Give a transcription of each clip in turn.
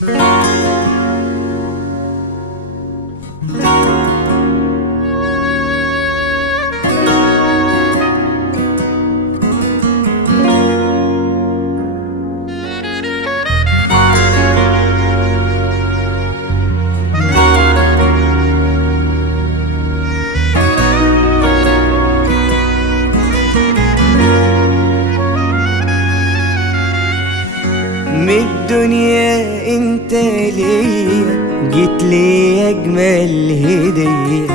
من الدنيا انت ليا جيت لي اجمل هدية،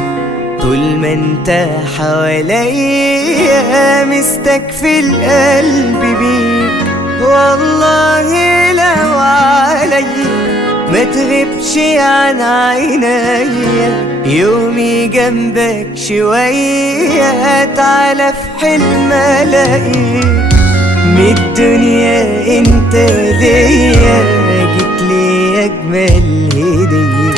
طول ما انت حواليا مستكفي القلب بيك. والله لو عليا ما تغيبش عن عينيا، يومي جنبك شوية تعالى في حلم الاقيك. من الدنيا انت ليا جيت لي اجمل هدية،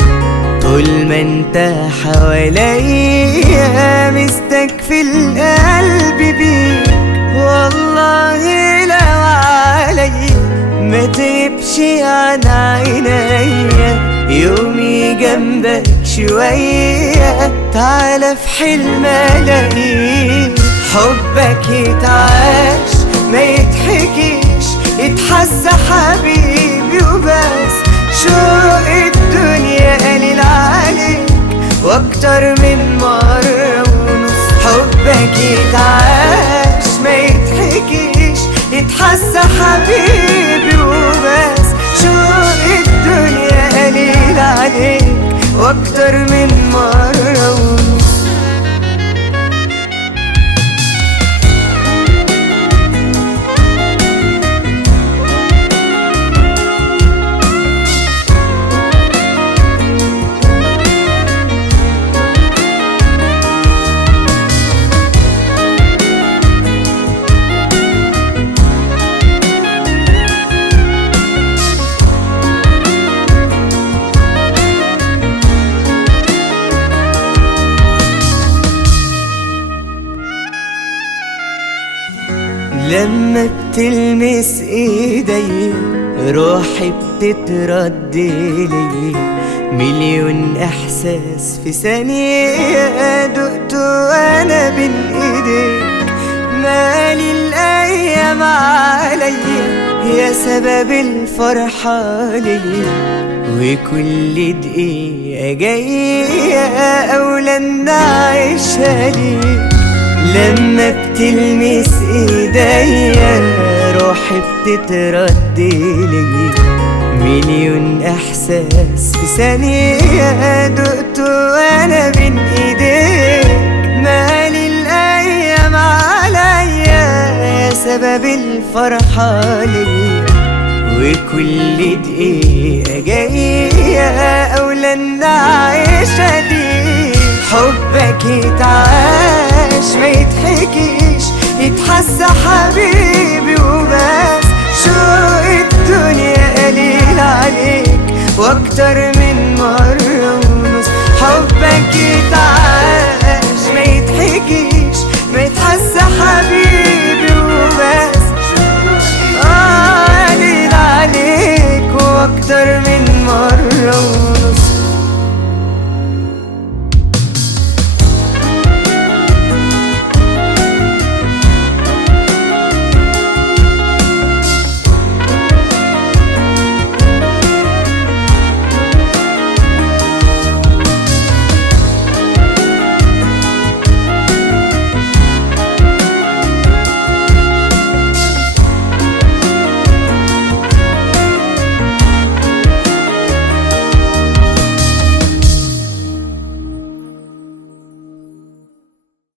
طول ما انت حواليا مستكفي القلب بيك. والله لو عليا ما تغيبش عن عينيا، يومي جنبك شوية تعالى في حلم الاقيك. حبك يتعاش ما يتحكيش، يتحس حبيبي وبس. شوق الدنيا قليل عليك واكتر من مرة ونص. حبك يتعاش ما يتحكيش، يتحس حبيبي وبس. شوق الدنيا قليل عليك واكتر من مرة ونص. لما بتلمس ايدي روحي بتترد لي، مليون احساس في ثانية دقت وانا بين ايديك. مالي الايام عليا يا سبب الفرحة ليا، وكل دقيقة جاية اولى ان اعيشها ليك. لما بتلمس ايديا روحي بتترد لي، مليون احساس في ثانية دقت وانا بين ايديك. مالي الايام عليا يا سبب الفرحة لي، وكل دقيقة جاية اولى ان اعيشها ليك. حبك يتعاش ما يتحكيش، يتحس حبيبي وبس. شوق الدنيا قليل عليك واكتر من مرة ونص. حبك يتعاش ما يتحكيش، ما يتحس حبيبي وبس. قليل عليك واكتر من مرة ونص.